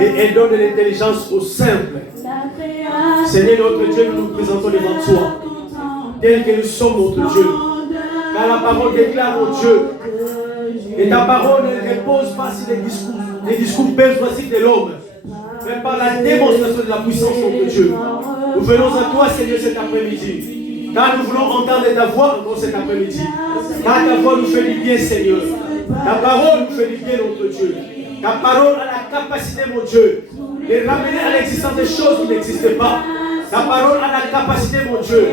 Et elle donne de l'intelligence aux simples. Seigneur notre Dieu, nous nous présentons devant toi, tel que nous sommes, notre Dieu. Car la parole déclare, mon Dieu, et ta parole ne repose pas sur les discours persuasifs de l'homme, mais par la démonstration de la puissance de notre Dieu. Nous venons à toi, Seigneur, cet après-midi. Car nous voulons entendre ta voix encore cet après-midi. Car ta voix nous fait du bien, Seigneur. Ta parole nous fait du bien, notre Dieu. Ta parole a la capacité, mon Dieu, de ramener à l'existence des choses qui n'existaient pas. Ta parole a la capacité, mon Dieu,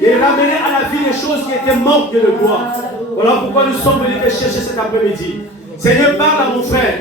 de ramener à la vie des choses qui étaient mortes, Dieu de gloire. Voilà pourquoi nous sommes venus te chercher cet après-midi. Seigneur, parle à mon frère,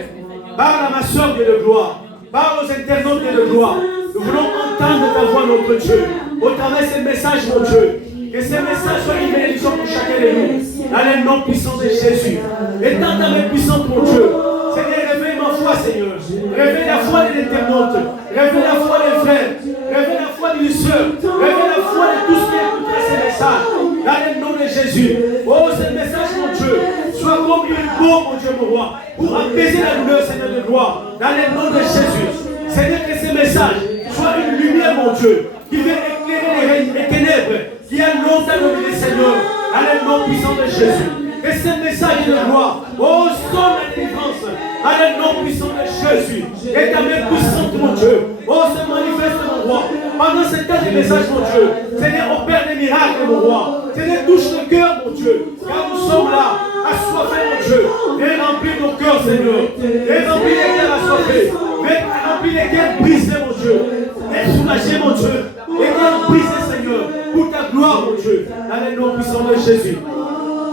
parle à ma soeur, Dieu de gloire, parle aux internautes, Dieu de gloire. Nous voulons entendre ta voix, notre Dieu, au travers de ces messages, mon Dieu. Que ces messages soient une bénédiction pour chacun de nous, dans le nom puissant de Jésus. Et dans ta main puissante, mon Dieu. Seigneur, réveille ma foi, Seigneur. Réveille la foi de l'internaute. Réveille la foi des frères. Réveille la foi des sœurs. Réveille la foi de tous qui écoutent ces messages. Dans le nom de Jésus. Oh, ce message, mon Dieu, soit comme une bombe, mon Dieu, mon roi, pour apaiser la douleur, Seigneur de gloire. Dans le nom de Jésus. Seigneur, que ces messages soient une lumière, mon Dieu, qui vient éclairer les ténèbres qui a longtemps dominé, Seigneur. Dans le nom puissant de Jésus. Que ce message de gloire, oh, sonne la délivrance, dans le nom puissant de Jésus. Et ta main puissante, mon Dieu, oh, se manifeste, mon roi. Pendant ce temps de message, mon Dieu, Seigneur, opère des miracles, mon roi. Seigneur, touche le cœur, mon Dieu, car nous sommes là, assoiffés, mon Dieu. Viens remplir nos cœurs, Seigneur. Viens remplir les cœurs assoiffés. Viens remplir les cœurs brisés, mon Dieu. Viens soulager, mon Dieu. Les cœurs brisés, Seigneur, pour ta gloire, mon Dieu, dans le nom puissant de Jésus.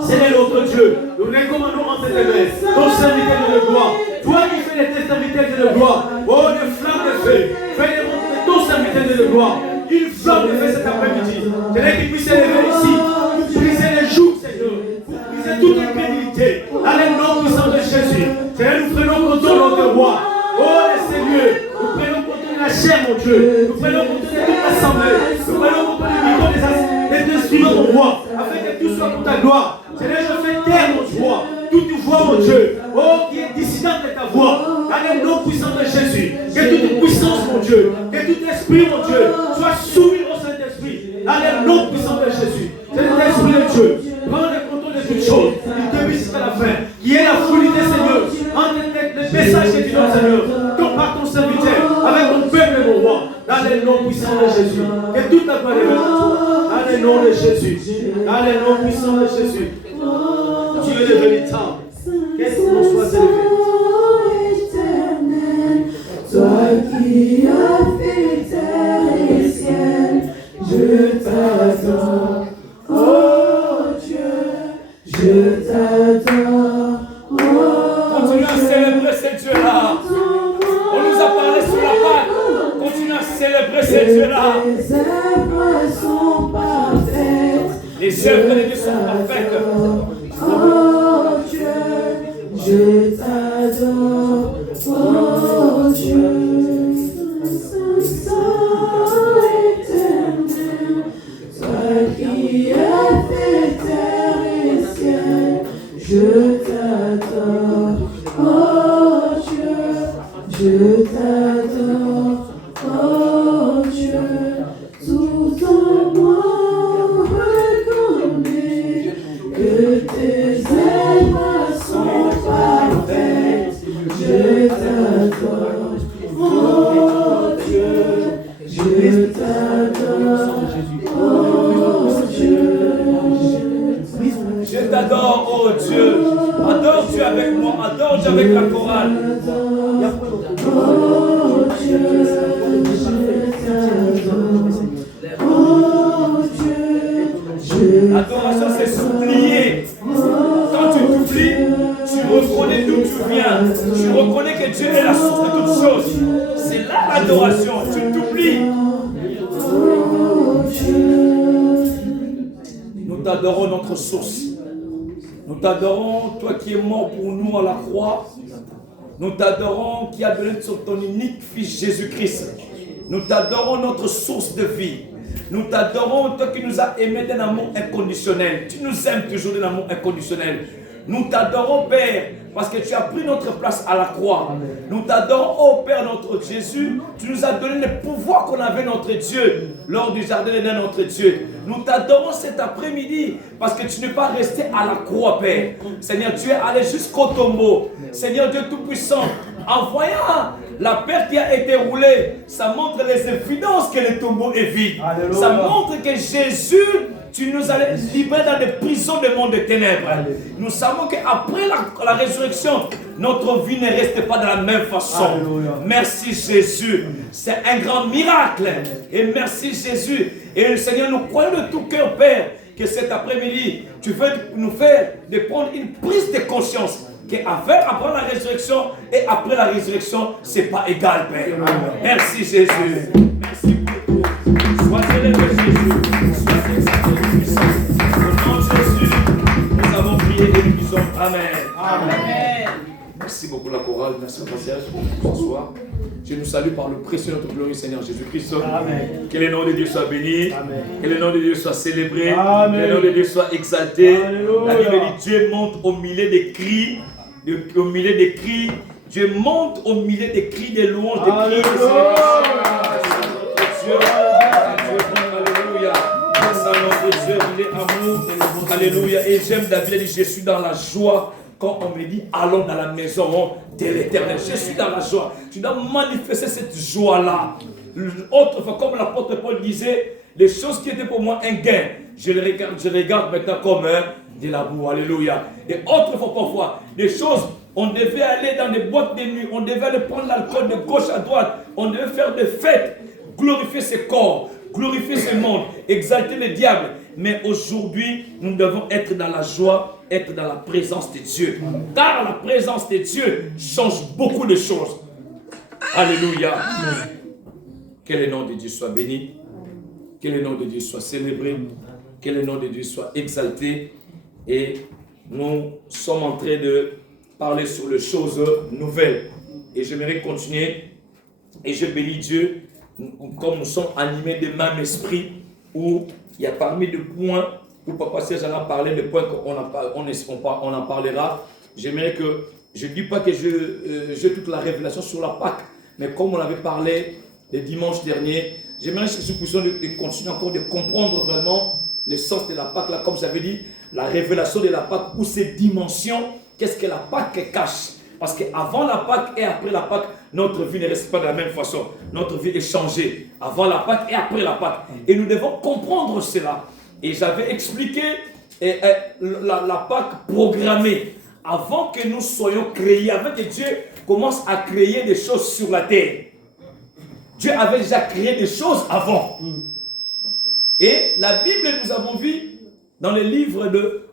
Seigneur notre Dieu, nous recommandons en tes mains ton serviteur de gloire. Toi qui fais les tes serviteurs de gloire. Oh, des flammes de feu. Fais de ton serviteur de gloire. Une flamme de feu cet après-midi. Seigneur qui puisse s'élever ici pour briser les joues, Seigneur. Pour briser toute incrédulité. Dans le nom puissant de Jésus. Seigneur, nous prenons contrôle de notre roi. Oh, les seigneurs, nous prenons contrôle de la chair, mon Dieu. Nous prenons contrôle de toute l'assemblée. Nous prenons contrôle du micro des instruments, mon roi. Afin que tout soit pour ta gloire. Seigneur, je fais taire, mon voix, toute voix, mon Dieu, oh, qui est dissidente de ta voix, dans le nom puissant de Jésus, que toute puissance, mon Dieu, que tout esprit, mon Dieu, soit soumis au Saint-Esprit, dans le nom puissant de Jésus. Cet esprit de Dieu, prends le contrôle de toutes choses, il te jusqu'à la fin, qui est la fluidité, Seigneur, entre les messages que tu donnes, Seigneur, comme par ton serviteur, avec ton peuple, mon roi, dans le nom puissant de Jésus, que toute la gloire est à toi, dans le nom de Jésus, dans le nom puissant de Jésus. Dieu est véritable. Qu'est-ce que l'on soit élevé. Toi qui as fait terre et ciel, je t'adore. Oh Dieu, je t'adore. Continue à célébrer ce Dieu-là. On nous a parlé sur la Pâque. Continue à célébrer ce Dieu-là. Les œuvres sont parfaites. Les œuvres de Dieu sont parfaites. Oh Dieu, je t'adore. Oh Dieu, Saint éternel, toi qui as fait terre et ciel, je t'adore. Oh Dieu, je t'adore. Oh Dieu, tout en moi reconnais que tes œuvres sont parfaites. Je t'adore. Oh Dieu, je t'adore. Oh Dieu, Je t'adore, oh Dieu. Adore Dieu avec moi. Adore Dieu avec la chorale. oh Dieu, je t'adore. Oh Dieu, je L'adoration, c'est s'oublier. Quand tu t'oublies, tu reconnais d'où tu viens. Tu reconnais que Dieu est la source de toutes choses. C'est là l'adoration. Tu t'oublies. Nous t'adorons, notre source. Nous t'adorons, toi qui es mort pour nous à la croix. Nous t'adorons, qui a donné ton unique Fils Jésus-Christ. Nous t'adorons, notre source de vie. Nous t'adorons, toi qui nous as aimés d'un amour inconditionnel. Tu nous aimes toujours d'un amour inconditionnel. Nous t'adorons, Père, parce que tu as pris notre place à la croix. Nous t'adorons, oh Père notre Jésus. Tu nous as donné le pouvoir qu'on avait, notre Dieu, lors du jardin d'Éden, notre Dieu. Nous t'adorons cet après-midi parce que tu n'es pas resté à la croix, Père. Seigneur, tu es allé jusqu'au tombeau. Seigneur Dieu Tout-Puissant, en voyant la pierre qui a été roulée, ça montre les évidences que le tombeau est vide. Alléluia. Ça montre que Jésus, tu nous as libérés dans des prisons du monde des ténèbres. Alléluia. Nous savons qu'après la résurrection, notre vie ne reste pas de la même façon. Alléluia. Merci Jésus. C'est un grand miracle. Et merci Jésus. Et Seigneur, nous croyons de tout cœur, Père, que cet après-midi, tu veux nous faire de prendre une prise de conscience qu'après la résurrection et après la résurrection, ce n'est pas égal, Père. Merci Jésus. Merci beaucoup. Sois élevé Jésus. Sois exalté puissant. Au nom de Jésus, nous avons prié et nous disons Amen. Amen. Merci beaucoup la chorale. Merci au passage pour ce soir. Je nous salue par le précieux de notre glorieux Seigneur Jésus-Christ. Amen. Que le nom de Dieu soit béni. Amen. Que le nom de Dieu soit célébré. Amen. Que le nom de Dieu soit exalté. Alléluia. La Bible dit Dieu monte au milieu des cris. Au milieu des cris. Dieu monte au milieu des cris, des louanges, des cris de célébration. Dieu, alléluia. Grâce à notre Dieu, il est amour. Alléluia. Et j'aime David, il dit je suis dans la joie. Quand on me dit allons dans la maison de l'Éternel, je suis dans la joie. Tu dois manifester cette joie-là. Autrefois, comme l'apôtre Paul disait, les choses qui étaient pour moi un gain, je regarde maintenant comme de la boue. Alléluia. Et autrefois, parfois, des choses, on devait aller dans des boîtes de nuit, on devait aller prendre l'alcool de gauche à droite, on devait faire des fêtes, glorifier ses corps, glorifier ce monde, exalter le diable. Mais aujourd'hui, nous devons être dans la joie, être dans la présence de Dieu. Car la présence de Dieu change beaucoup de choses. Alléluia. Que le nom de Dieu soit béni. Que le nom de Dieu soit célébré. Que le nom de Dieu soit exalté. Et nous sommes en train de parler sur les choses nouvelles. Et j'aimerais continuer. Et je bénis Dieu. Comme nous sommes animés de même esprit, où il y a parmi les points où Papa Serge en a parlé, des points qu'on en parlera. J'aimerais que, je ne dis pas que j'ai toute la révélation sur la Pâque, mais comme on avait parlé le dimanche dernier, j'aimerais que nous puissions continuer encore de comprendre vraiment le sens de la Pâque, là, comme j'avais dit, la révélation de la Pâque, ou ces dimensions, qu'est-ce que la Pâque cache. Parce qu'avant la Pâque et après la Pâque, notre vie ne reste pas de la même façon. Notre vie est changée avant la Pâque et après la Pâque. Et nous devons comprendre cela. Et j'avais expliqué la Pâque programmée. Avant que nous soyons créés, avant que Dieu commence à créer des choses sur la terre. Dieu avait déjà créé des choses avant. Et la Bible, nous avons vu dans les livres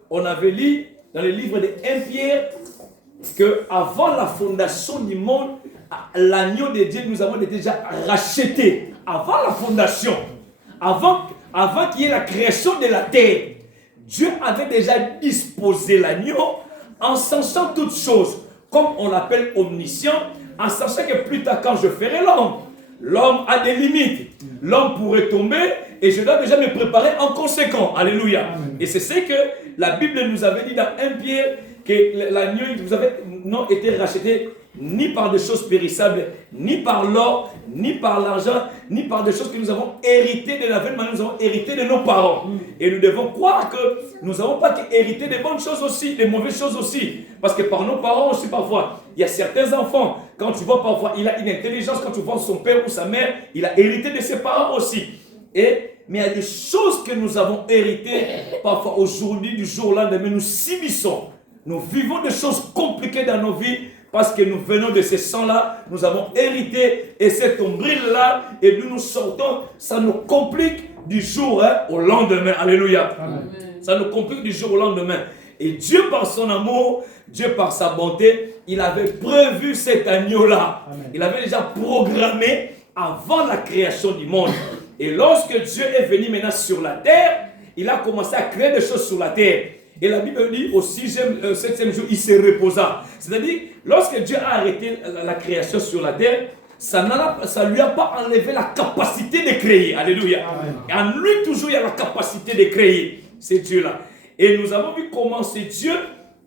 on avait lu dans les livres de 1 Pierre, que avant la fondation du monde, l'agneau de Dieu, nous avons déjà racheté. Avant la fondation, avant qu'il y ait la création de la terre, Dieu avait déjà disposé l'agneau en sachant toutes choses, comme on l'appelle omniscient, en sachant que plus tard quand je ferai l'homme a des limites. L'homme pourrait tomber et je dois déjà me préparer en conséquent. Alléluia. Amen. Et c'est ce que la Bible nous avait dit dans 1 Pierre, que l'agneau vous avez non été racheté ni par des choses périssables, ni par l'or, ni par l'argent, ni par des choses que nous avons héritées de la veine, mais nous avons hérité de nos parents. Et nous devons croire que nous n'avons pas hérité des bonnes choses aussi, des mauvaises choses aussi. Parce que par nos parents aussi parfois, il y a certains enfants, quand tu vois parfois, il a une intelligence, quand tu vois son père ou sa mère, il a hérité de ses parents aussi. Mais il y a des choses que nous avons héritées, parfois aujourd'hui, du jour au lendemain, nous subissons. Nous vivons des choses compliquées dans nos vies parce que nous venons de ces sangs-là, nous avons hérité et cet ombril-là, et nous sortons, ça nous complique du jour au lendemain. Alléluia. Amen. Ça nous complique du jour au lendemain. Et Dieu, par son amour, Dieu, par sa bonté, il avait prévu cet agneau-là. Il avait déjà programmé avant la création du monde. Et lorsque Dieu est venu maintenant sur la terre, il a commencé à créer des choses sur la terre. Et la Bible dit au 7e jour, il se reposa. C'est-à-dire, lorsque Dieu a arrêté la création sur la terre, ça ne lui a pas enlevé la capacité de créer. Alléluia. Amen. Et en lui, toujours, il y a la capacité de créer. C'est Dieu-là. Et nous avons vu comment c'est Dieu,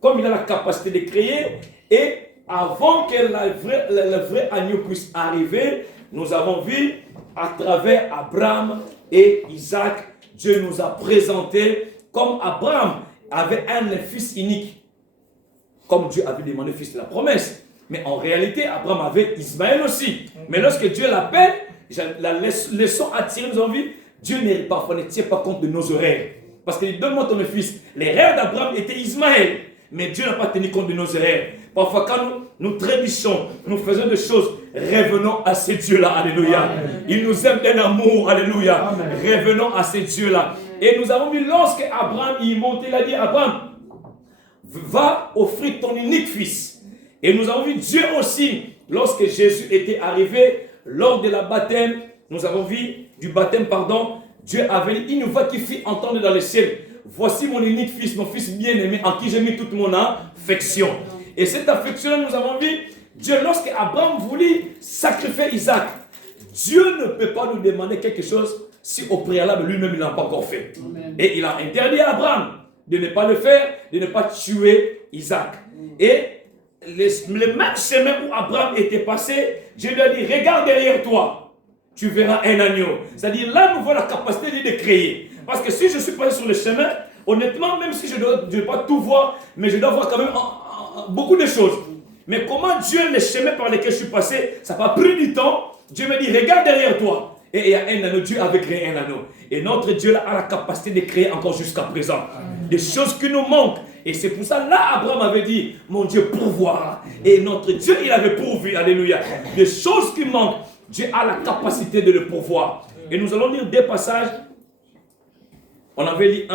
comme il a la capacité de créer, Et avant que le vrai agneau puisse arriver, nous avons vu à travers Abraham et Isaac, Dieu nous a présenté comme Abraham avait un fils unique, comme Dieu avait demandé fils de la promesse. Mais en réalité, Abraham avait Ismaël aussi. Mais lorsque Dieu l'appelle, la leçon à tirer, nous avons vu, Dieu parfois ne tient pas compte de nos horaires. Parce qu'il dit, donne-moi ton fils. Les rêves d'Abraham étaient Ismaël. Mais Dieu n'a pas tenu compte de nos horaires. Parfois, quand nous trébuchons, nous faisons des choses, revenons à ce Dieu-là. Alléluia. Amen. Il nous aime d'un amour. Alléluia. Amen. Revenons à ce Dieu-là. Et nous avons vu, lorsque Abraham y est monté, il a dit, Abraham, va offrir ton unique fils. Et nous avons vu Dieu aussi, lorsque Jésus était arrivé, lors de la baptême, nous avons vu du baptême, pardon, Dieu avait dit, une voix qui fit entendre dans le ciel, voici mon unique fils, mon fils bien-aimé, en qui j'ai mis toute mon affection. Et cette affection-là, nous avons vu, Dieu, lorsque Abraham voulut sacrifier Isaac, Dieu ne peut pas nous demander quelque chose si au préalable lui-même il n'a pas encore fait. Amen. Et il a interdit à Abraham de ne pas le faire, de ne pas tuer Isaac. Et le même chemin où Abraham était passé, Dieu lui a dit, regarde derrière toi, tu verras un agneau. C'est-à-dire, là, nous voyons la capacité de créer. Parce que si je suis passé sur le chemin, honnêtement, même si je ne dois pas tout voir, mais je dois voir quand même beaucoup de choses. Mais comment Dieu, les chemins par lesquels je suis passé, ça n'a pas pris du temps. Dieu me dit, regarde derrière toi. Et il y a un anneau, Dieu avait créé un anneau. Et notre Dieu là, a la capacité de créer encore jusqu'à présent. Amen. Des choses qui nous manquent. Et c'est pour ça, là, Abraham avait dit, mon Dieu pourvoira. Et notre Dieu, il avait pourvu. Alléluia. Des choses qui manquent, Dieu a la capacité de le pourvoir. Et nous allons lire des passages. On avait lu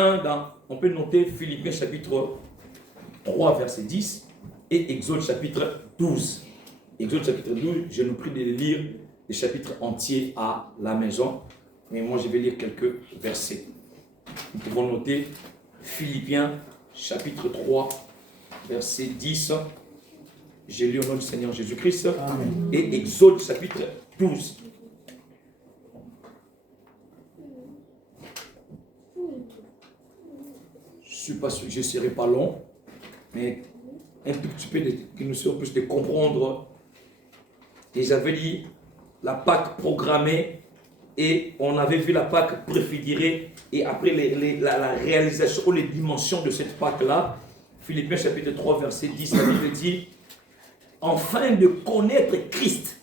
on peut noter Philippiens chapitre 3, verset 10 et Exode chapitre 12. Exode chapitre 12, je nous prie de lire les chapitres entiers à la maison. Mais moi, je vais lire quelques versets. Nous pouvons noter Philippiens chapitre 3, verset 10. J'ai lu au nom du Seigneur Jésus-Christ. Amen. Et Exode chapitre 12. Je ne suis pas sûr, je ne serai pas long, mais un tout petit peu que nous soyons plus de comprendre. Et j'avais dit la Pâque programmée et on avait vu la Pâque préfigurée et après la réalisation ou les dimensions de cette Pâque-là, Philippiens chapitre 3 verset 10, la Bible dit « Afin de connaître Christ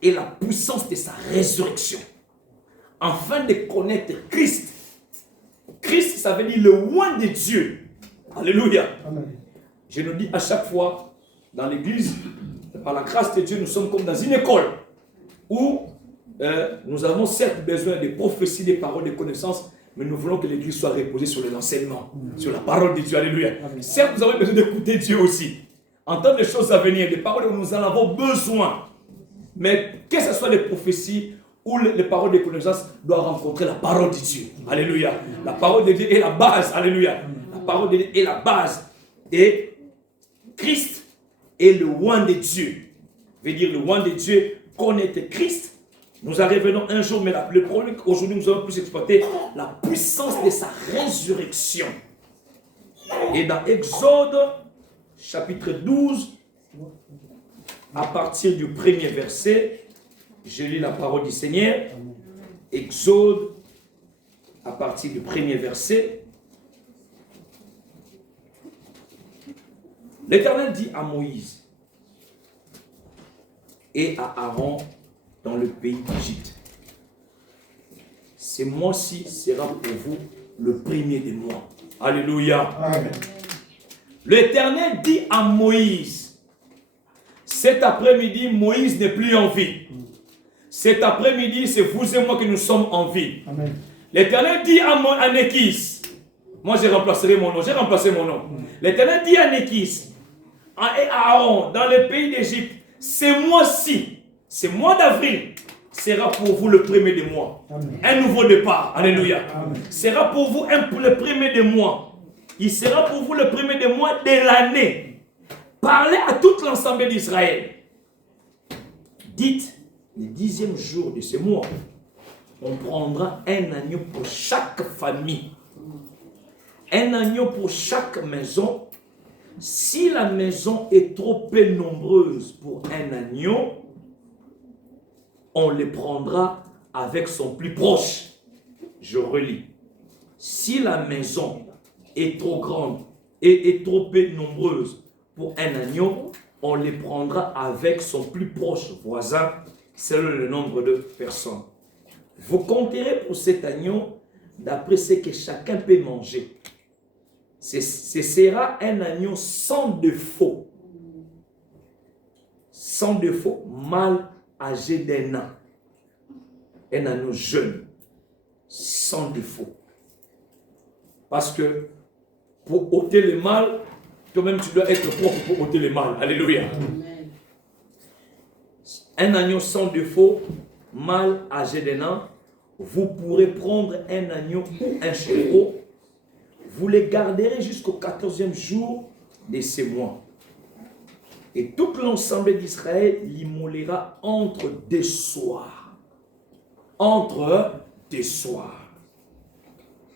et la puissance de sa résurrection. » Afin de connaître Christ. Christ, ça veut dire le oint de Dieu. Alléluia. Amen. Je nous dis à chaque fois dans l'église, par la grâce de Dieu, nous sommes comme dans une école où nous avons certes besoin de prophéties, des paroles, des connaissances, mais nous voulons que l'église soit reposée sur les enseignements, sur la parole de Dieu. Alléluia. Amen. Certes, nous avons besoin d'écouter Dieu aussi, entendre des choses à venir, des paroles où nous en avons besoin. Mais que ce soit des prophéties ou les paroles de connaissance, doivent rencontrer la parole de Dieu. Alléluia. La parole de Dieu est la base. Alléluia. La parole de Dieu est la base. Et Christ est le oint de Dieu. Veut dire le oint de Dieu connaître Christ. Nous en revenons un jour, mais le problème qu'aujourd'hui nous allons plus exploiter la puissance de sa résurrection. Et dans Exode, chapitre 12, à partir du premier verset, je lis la parole du Seigneur. Exode, à partir du premier verset. L'Éternel dit à Moïse et à Aaron dans le pays d'Égypte, ce mois-ci sera pour vous le premier des mois. Alléluia. Amen. L'Éternel dit à Moïse, cet après-midi, Moïse n'est plus en vie. Cet après-midi, c'est vous et moi que nous sommes en vie. L'Éternel dit à Nékis, moi j'ai remplacé mon nom. L'Éternel dit à Nékis et à Aaron dans le pays d'Égypte, ce mois-ci, ce mois d'avril, sera pour vous le premier des mois. Amen. Un nouveau départ. Alléluia. Amen. Sera pour vous le premier des mois. Il sera pour vous le premier des mois de l'année. Parlez à tout l'ensemble d'Israël. Dites, le 10e jour de ce mois, on prendra un agneau pour chaque famille. Un agneau pour chaque maison. si la maison est trop peu nombreuse pour un agneau, on les prendra avec son plus proche. Je relis. Si la maison est trop grande et est trop peu nombreuse pour un agneau, on les prendra avec son plus proche voisin, selon le nombre de personnes. Vous compterez pour cet agneau d'après ce que chacun peut manger. Ce sera un agneau sans défaut. Sans défaut, mâle âgé d'1 an. Un agneau jeune, sans défaut. Parce que pour ôter le mâle, toi-même tu dois être propre pour ôter le mâle. Alléluia. Amen. Un agneau sans défaut, mâle âgé d'1 an, vous pourrez prendre un agneau ou un chevreau. Vous les garderez jusqu'au 14e jour de ces mois. Et toute l'ensemble d'Israël l'immolera entre deux soirs. Entre deux soirs.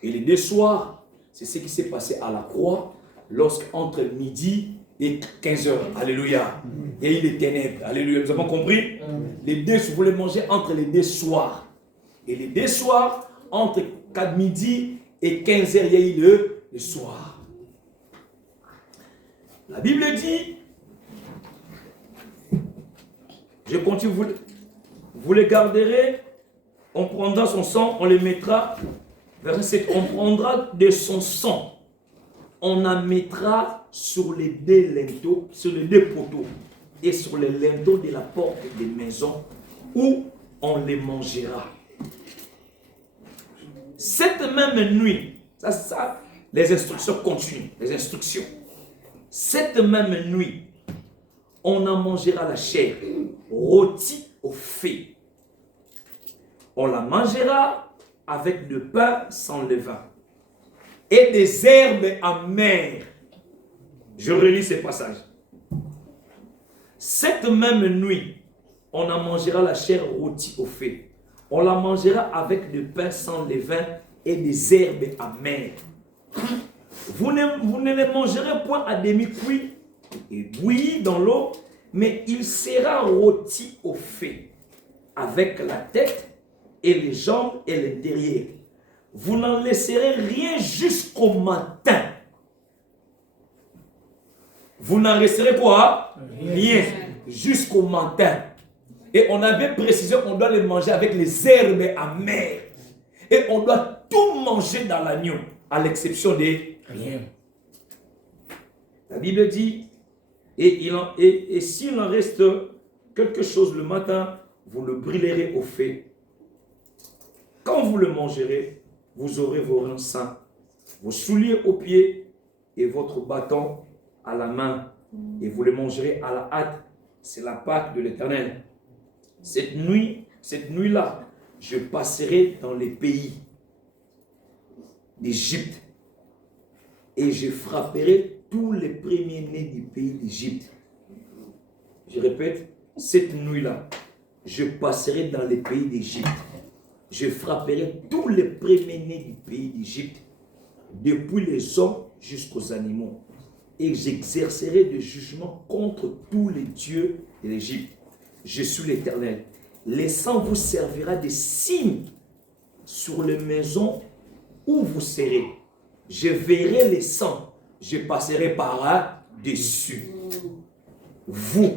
Et les deux soirs, c'est ce qui s'est passé à la croix, lorsqu'entre midi et 15 heures. Alléluia. Et il est ténèbres. Alléluia. Nous avons compris? Les deux, vous voulez manger entre les deux soirs. Et les deux soirs, entre 4 midi et 15 heures, il y a eu le soir. La Bible dit, je continue, vous les garderez, on prendra son sang, on les mettra, verset 7, on prendra de son sang, on en mettra sur les deux linteaux, sur les deux poteaux, et sur les linteaux de la porte des maisons, où on les mangera. Cette même nuit, ça, les instructions continuent, les instructions. Cette même nuit, on en mangera la chair, rôtie au feu. On la mangera avec du pain sans levain et des herbes amères. Je relis ce passage. Cette même nuit, on en mangera la chair rôtie au feu. On la mangera avec du pain sans levain et des herbes amères. Vous ne les mangerez point à demi-cuit et bouilli dans l'eau, mais il sera rôti au feu, avec la tête et les jambes et le derrière. Vous n'en laisserez rien jusqu'au matin. Vous n'en laisserez quoi? Rien jusqu'au matin. Et on avait précisé qu'on doit les manger avec les herbes amères. Et on doit tout manger dans l'agneau, à l'exception des rien. La Bible dit, et s'il en reste quelque chose le matin, vous le brûlerez au feu. Quand vous le mangerez, vous aurez vos reins sains, vos souliers aux pieds et votre bâton à la main. Et vous le mangerez à la hâte. C'est la Pâque de l'Éternel. Cette nuit-là, je passerai dans les pays d'Égypte et je frapperai tous les premiers-nés du pays d'Égypte. Je répète, cette nuit-là, je passerai dans les pays d'Égypte. Je frapperai tous les premiers-nés du pays d'Égypte, depuis les hommes jusqu'aux animaux. Et j'exercerai des jugements contre tous les dieux de l'Égypte. Je suis l'Éternel. Le sang vous servira de signe sur les maisons où vous serez. Je verrai le sang. Je passerai par là-dessus. Vous.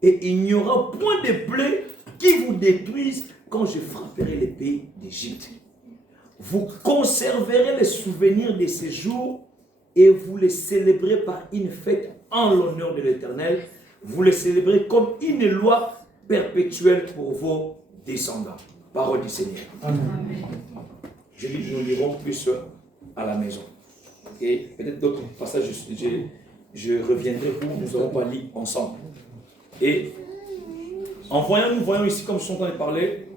Et il n'y aura point de plaie qui vous détruise quand je frapperai les pays d'Égypte. Vous conserverez les souvenirs de ces jours et vous les célébrez par une fête en l'honneur de l'Éternel. Vous les célébrez comme une loi perpétuelle pour vos descendants. Parole du Seigneur. Amen. Je dis que nous lirons plus à la maison. Et peut-être d'autres passages, je reviendrai pour nous allons pas lire ensemble. Et en voyant, nous voyons ici, comme je suis en train de parler,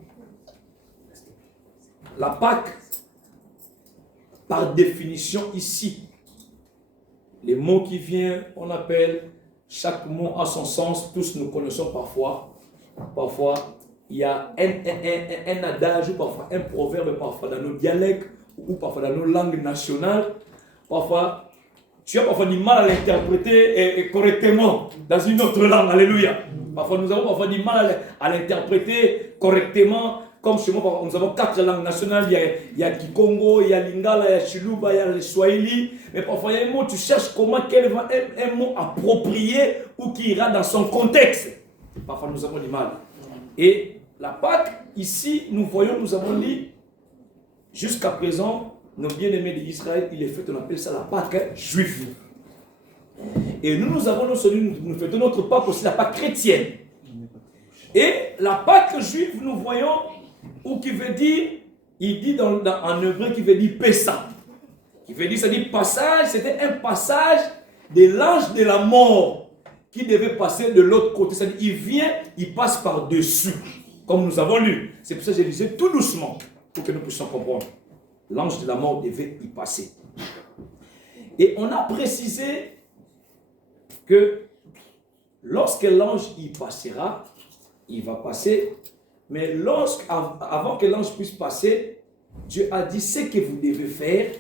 la Pâque, par définition ici, les mots qui viennent, on appelle, chaque mot a son sens, tous nous connaissons parfois. Parfois, il y a un adage, ou parfois un proverbe, parfois dans nos dialectes, ou parfois dans nos langues nationales. Parfois, tu as parfois du mal à l'interpréter correctement dans une autre langue. Alléluia. Parfois, nous avons parfois du mal à l'interpréter correctement. Comme chez moi, nous avons 4 langues nationales. Il y a Kikongo, il y a Lingala, il y a Chiluba, il y a le Swahili. Mais parfois, il y a un mot, tu cherches un mot approprié ou qui ira dans son contexte. Parfois, nous avons du mal. Et la Pâque, ici, nous avons dit, jusqu'à présent, nos bien-aimés d'Israël, il est fait, on appelle ça la Pâque juive. Et nous fêtons notre Pâque aussi, la Pâque chrétienne. Et la Pâque juive, nous voyons, ou qui veut dire, il dit en hébreu qui veut dire Pessa. Qui veut dire, ça dit passage, c'était un passage de l'ange de la mort qui devait passer de l'autre côté. C'est-à-dire, il vient, il passe par-dessus, comme nous avons lu. C'est pour ça que je disais tout doucement, pour que nous puissions comprendre. L'ange de la mort devait y passer. Et on a précisé que lorsque l'ange y passera, il va passer, mais avant que l'ange puisse passer, Dieu a dit ce que vous devez faire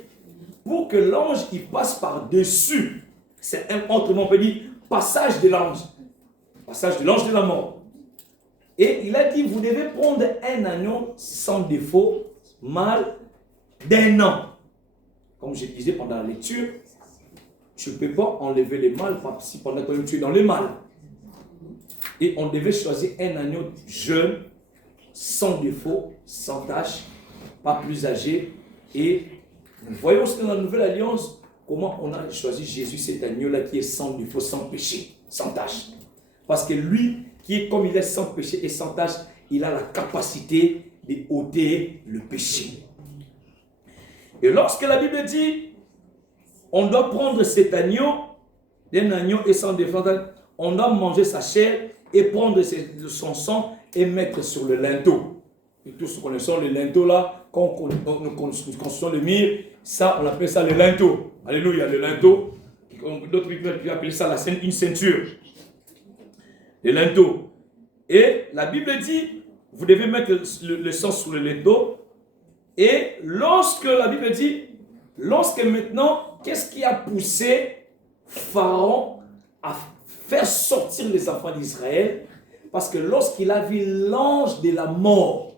pour que l'ange y passe par-dessus. C'est autrement on peut dire passage de l'ange de la mort. Et il a dit, vous devez prendre un agneau sans défaut, mâle, d'1 an. Comme je disais pendant la lecture, tu ne peux pas enlever les mâles si pendant que tu es dans les mâles. Et on devait choisir un agneau jeune, sans défaut, sans tache, pas plus âgé. Et nous voyons aussi dans la Nouvelle Alliance comment on a choisi Jésus, cet agneau-là qui est sans défaut, sans péché, sans tache. Parce que lui, comme il est sans péché et sans tache, il a la capacité de ôter le péché. Et lorsque la Bible dit, on doit prendre cet agneau, d'un agneau et sans défaut, on doit manger sa chair et prendre son sang et mettre sur le linteau. Et tous connaissons le linteau là, quand nous construisons le mur, ça on appelle ça le linteau. Alléluia, le linteau. D'autres peuvent appeler ça une ceinture. Le linteau. Et la Bible dit, vous devez mettre le sang sur le linteau. Et lorsque la Bible dit, lorsque maintenant, qu'est-ce qui a poussé Pharaon à faire sortir les enfants d'Israël? Parce que lorsqu'il a vu l'ange de la mort,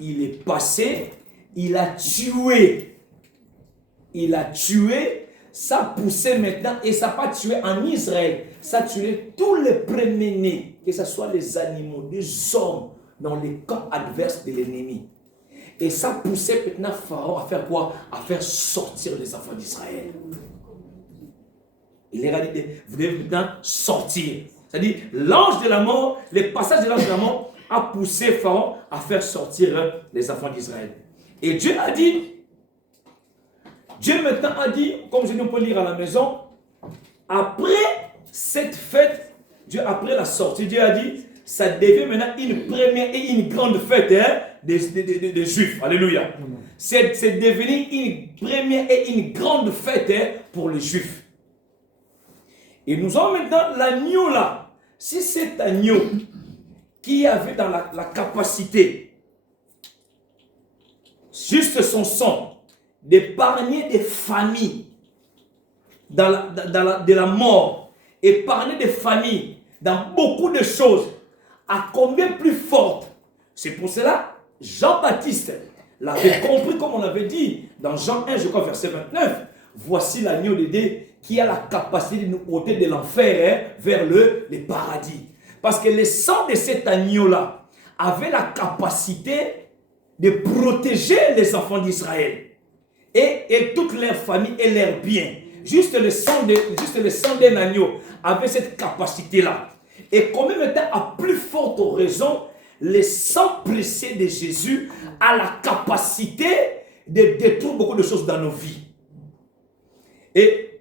il est passé, il a tué. Il a tué, ça a poussé maintenant, et ça n'a pas tué en Israël, ça a tué tous les premiers-nés, que ce soit les animaux, des hommes, dans les camps adverses de l'ennemi. Et ça poussait maintenant Pharaon à faire quoi? À faire sortir les enfants d'Israël. Il leur a dit, vous devez maintenant sortir. C'est-à-dire, l'ange de la mort, le passage de l'ange de la mort a poussé Pharaon à faire sortir les enfants d'Israël. Et Dieu maintenant a dit, comme je nous peux lire à la maison, après cette fête, après la sortie, Dieu a dit, ça devient maintenant une première et une grande fête des Juifs. Alléluia. C'est devenu une première et une grande fête pour les Juifs. Et nous avons maintenant l'agneau là. Si cet agneau qui avait dans la capacité, juste son sang, d'épargner des familles de la mort, épargner des familles dans beaucoup de choses, à combien plus forte. C'est pour cela, Jean-Baptiste l'avait compris, comme on avait dit dans Jean 1, je crois, verset 29. Voici l'agneau de Dieu qui a la capacité de nous ôter de l'enfer vers le paradis. Parce que le sang de cet agneau-là avait la capacité de protéger les enfants d'Israël et toute leur famille et leurs biens. Juste le sang d'un agneau avait cette capacité-là. Et quand même, à plus forte raison, le sang précieux de Jésus a la capacité de détruire beaucoup de choses dans nos vies. Et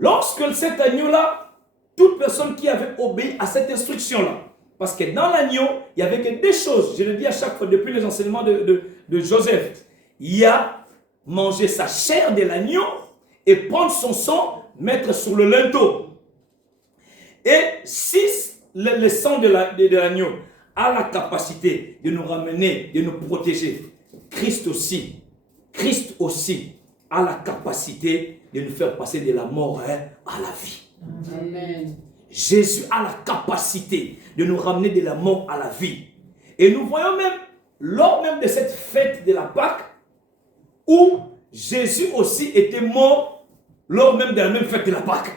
lorsque cet agneau-là, toute personne qui avait obéi à cette instruction-là, parce que dans l'agneau, il n'y avait que deux choses, je le dis à chaque fois depuis les enseignements de Joseph, il y a manger sa chair de l'agneau et prendre son sang, mettre sur le linteau. Et si le sang de l'agneau a la capacité de nous ramener, de nous protéger, Christ aussi a la capacité de nous faire passer de la mort à la vie. Amen. Jésus a la capacité de nous ramener de la mort à la vie. Et nous voyons même, lors même de cette fête de la Pâque, où Jésus aussi était mort lors même de la même fête de la Pâque.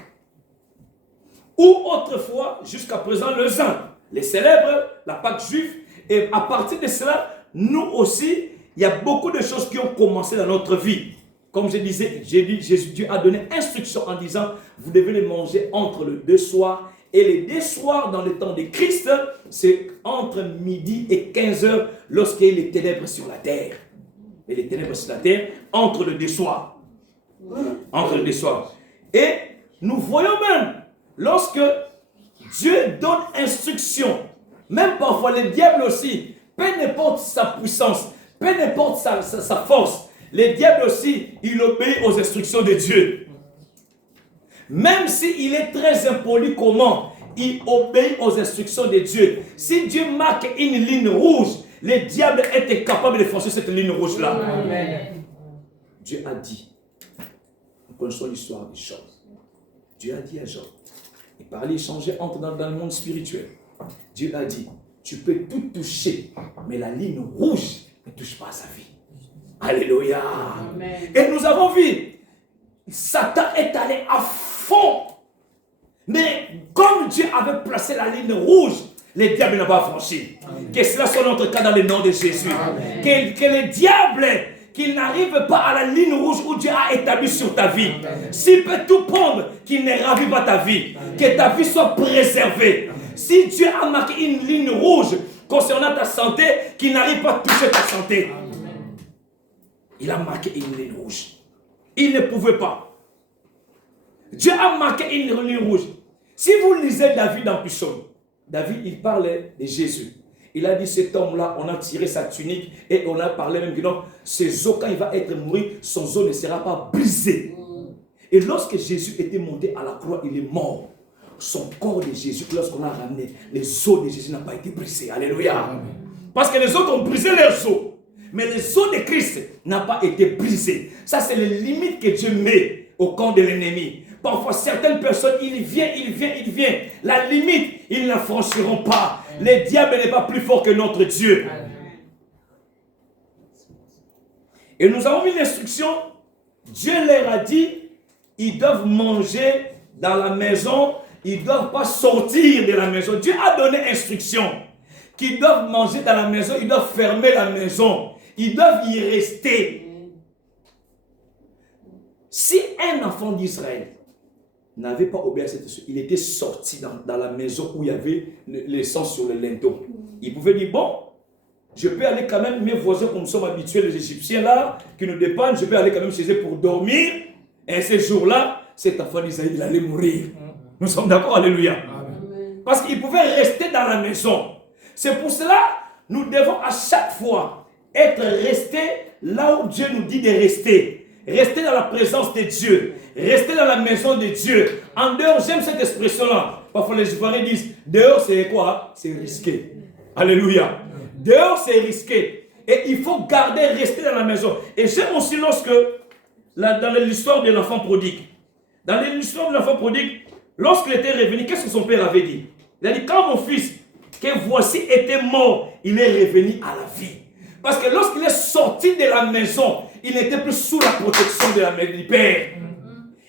Ou autrefois, jusqu'à présent, le Zan, les célèbres, la Pâque juive. Et à partir de cela, nous aussi, il y a beaucoup de choses qui ont commencé dans notre vie. Comme je disais, Dieu a donné instruction en disant, vous devez les manger entre le deux soirs. Et les deux soirs dans le temps de Christ, c'est entre midi et 15 heures lorsqu'il y a les ténèbres sur la terre. Et les ténèbres sur la terre, entre le deux soirs. Entre le deux soirs. Et nous voyons même, lorsque Dieu donne instruction, même parfois le diable aussi, peu importe sa puissance, peu importe sa force, le diable aussi, il obéit aux instructions de Dieu. Même s'il est très impoli, comment? Il obéit aux instructions de Dieu. Si Dieu marque une ligne rouge, le diable est incapable de franchir cette ligne rouge-là. Amen. Dieu a dit, nous connaissons l'histoire des choses. Dieu a dit à Job, il parlait, il changeait, entre dans le monde spirituel. Dieu a dit, tu peux tout toucher, mais la ligne rouge ne touche pas à sa vie. Alléluia. Amen. Et nous avons vu, Satan est allé à fond. Mais comme Dieu avait placé la ligne rouge, le diable n'a pas franchi. Que cela soit notre cas dans le nom de Jésus. Que le diable, qu'il n'arrive pas à la ligne rouge où Dieu a établi sur ta vie. S'il peut tout prendre, qu'il ne ravive pas ta vie. Que ta vie soit préservée. Si Dieu a marqué une ligne rouge concernant ta santé, qu'il n'arrive pas à toucher ta santé. Il a marqué une ligne rouge. Il ne pouvait pas. Dieu a marqué une ligne rouge. Si vous lisez David dans Psaume, David, il parlait de Jésus. Il a dit, cet homme-là, on a tiré sa tunique et on a parlé même que non, ses os, quand il va être mort, son os ne sera pas brisé. Et lorsque Jésus était monté à la croix, il est mort. Son corps de Jésus, lorsqu'on l'a ramené, les os de Jésus n'ont pas été brisés. Alléluia. Parce que les autres ont brisé leurs os. Mais les os de Christ n'ont pas été brisés. Ça, c'est les limites que Dieu met au camp de l'ennemi. Parfois, certaines personnes, il vient. La limite, ils ne la franchiront pas. Le diable n'est pas plus fort que notre Dieu. Et nous avons une instruction. Dieu leur a dit, ils doivent manger dans la maison. Ils ne doivent pas sortir de la maison. Dieu a donné instruction qu'ils doivent manger dans la maison. Ils doivent fermer la maison. Ils doivent y rester. Si un enfant d'Israël n'avait pas obéi à cette instruction, il était sorti dans la maison où il y avait le sang sur le linteau. Il pouvait dire, bon, je peux aller quand même, mes voisins comme nous sommes habitués, les Égyptiens là, qui nous dépendent, je peux aller quand même chez eux pour dormir. Et ce jour-là, cet enfant d'Israël, il allait mourir. Nous sommes d'accord, alléluia. Amen. Parce qu'il pouvait rester dans la maison. C'est pour cela, nous devons à chaque fois être restés là où Dieu nous dit de rester. Rester dans la présence de Dieu. Rester dans la maison de Dieu. En dehors, j'aime cette expression-là. Parfois les Ivoiriens disent, dehors c'est quoi? C'est risqué. Alléluia. Dehors c'est risqué. Et il faut garder, rester dans la maison. Et j'aime aussi lorsque, dans l'histoire de l'enfant prodigue. Dans l'histoire de l'enfant prodigue, lorsqu'il était revenu, qu'est-ce que son père avait dit? Il a dit, quand mon fils, que voici était mort, il est revenu à la vie. Parce que lorsqu'il est sorti de la maison, il n'était plus sous la protection du Père.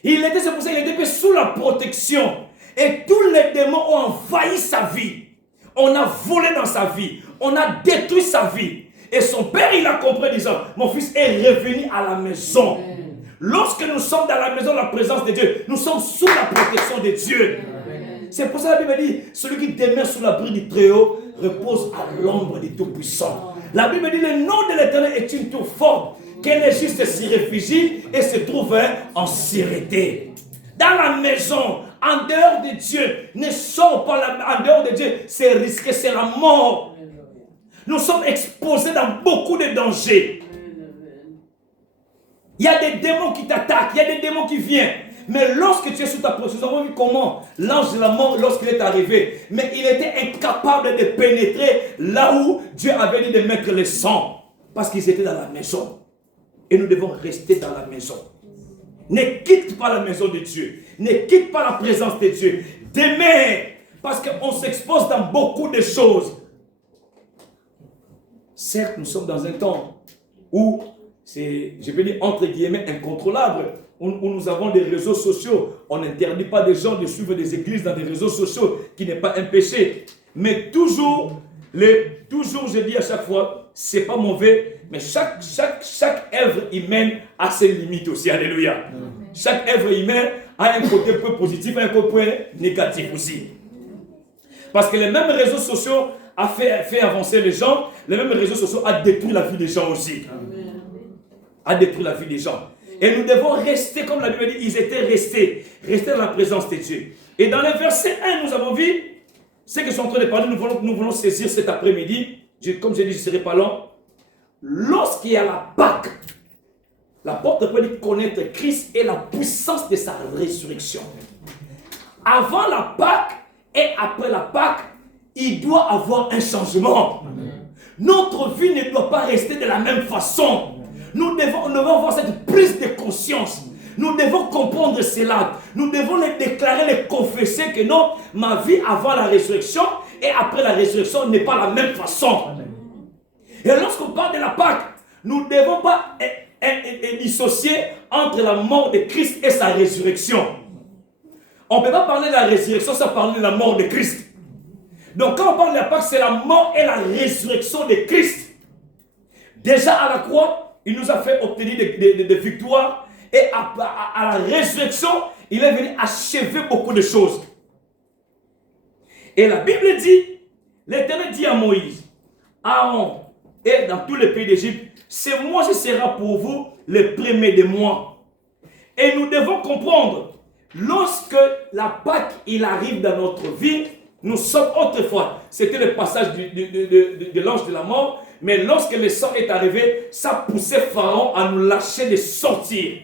C'est pour ça qu'il n'était plus sous la protection. Et tous les démons ont envahi sa vie. On a volé dans sa vie. On a détruit sa vie. Et son père, il a compris, disant, mon fils est revenu à la maison. Lorsque nous sommes dans la maison de la présence de Dieu, nous sommes sous la protection de Dieu. C'est pour ça que la Bible dit, celui qui demeure sous l'abri du Très-Haut repose à l'ombre du Tout-Puissant. La Bible dit, le nom de l'Éternel est une tour forte, que les justes s'y réfugient et se trouvent en sécurité. Dans la maison, en dehors de Dieu, ne sors pas en dehors de Dieu, c'est risqué, c'est la mort. Nous sommes exposés dans beaucoup de dangers. Il y a des démons qui t'attaquent, il y a des démons qui viennent. Mais lorsque tu es sous ta protection, nous avons vu comment l'ange de la mort, lorsqu'il est arrivé, mais il était incapable de pénétrer là où Dieu avait dit de mettre le sang. Parce qu'ils étaient dans la maison. Et nous devons rester dans la maison. Ne quitte pas la maison de Dieu. Ne quitte pas la présence de Dieu. Demeure. Parce qu'on s'expose dans beaucoup de choses. Certes, nous sommes dans un temps où c'est, je peux dire, entre guillemets, incontrôlable, où nous avons des réseaux sociaux. On n'interdit pas des gens de suivre des églises dans des réseaux sociaux, qui n'est pas un péché. Mais toujours, je dis à chaque fois, c'est pas mauvais, mais chaque œuvre humaine a ses limites aussi. Alléluia. Chaque œuvre humaine a un côté peu positif et un côté négatif aussi. Parce que les mêmes réseaux sociaux a fait avancer les gens, les mêmes réseaux sociaux a détruit la vie des gens aussi. A détruit la vie des gens. Et nous devons rester, comme la Bible dit, ils étaient restés dans la présence de Dieu. Et dans le verset 1, nous avons vu, ce que je suis en train de parler, nous voulons saisir cet après-midi. Comme j'ai dit, je ne serai pas long. Lorsqu'il y a la Pâque, l'apôtre peut dire connaître Christ et la puissance de sa résurrection. Avant la Pâque et après la Pâque, il doit avoir un changement. Notre vie ne doit pas rester de la même façon. Nous devons avoir cette prise de conscience. Nous devons comprendre cela. Nous devons les déclarer, les confesser que non, ma vie avant la résurrection et après la résurrection n'est pas la même façon. Et lorsqu'on parle de la Pâque, nous ne devons pas dissocier entre la mort de Christ et sa résurrection. On ne peut pas parler de la résurrection sans parler de la mort de Christ. Donc quand on parle de la Pâque, c'est la mort et la résurrection de Christ. Déjà à la croix, il nous a fait obtenir des victoires. Et à la résurrection, il est venu achever beaucoup de choses. Et la Bible dit, l'Éternel dit à Moïse, Aaron et dans tous les pays d'Égypte, c'est moi qui sera pour vous le premier des mois. Et nous devons comprendre, lorsque la Pâque il arrive dans notre vie, nous sommes autrefois, c'était le passage de l'ange de la mort, mais lorsque le sang est arrivé, ça poussait Pharaon à nous lâcher de sortir.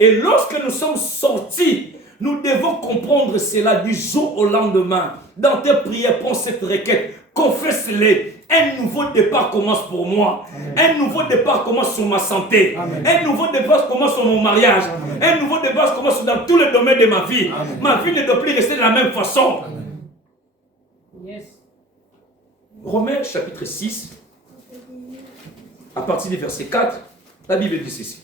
Et lorsque nous sommes sortis, nous devons comprendre cela du jour au lendemain. Dans tes prières, prends cette requête, confesse-les. Un nouveau départ commence pour moi. Amen. Un nouveau départ commence sur ma santé. Amen. Un nouveau départ commence sur mon mariage. Amen. Un nouveau départ commence dans tous les domaines de ma vie. Amen. Ma vie ne doit plus rester de la même façon. Yes. Romains chapitre 6, à partir du verset 4, la Bible dit ceci.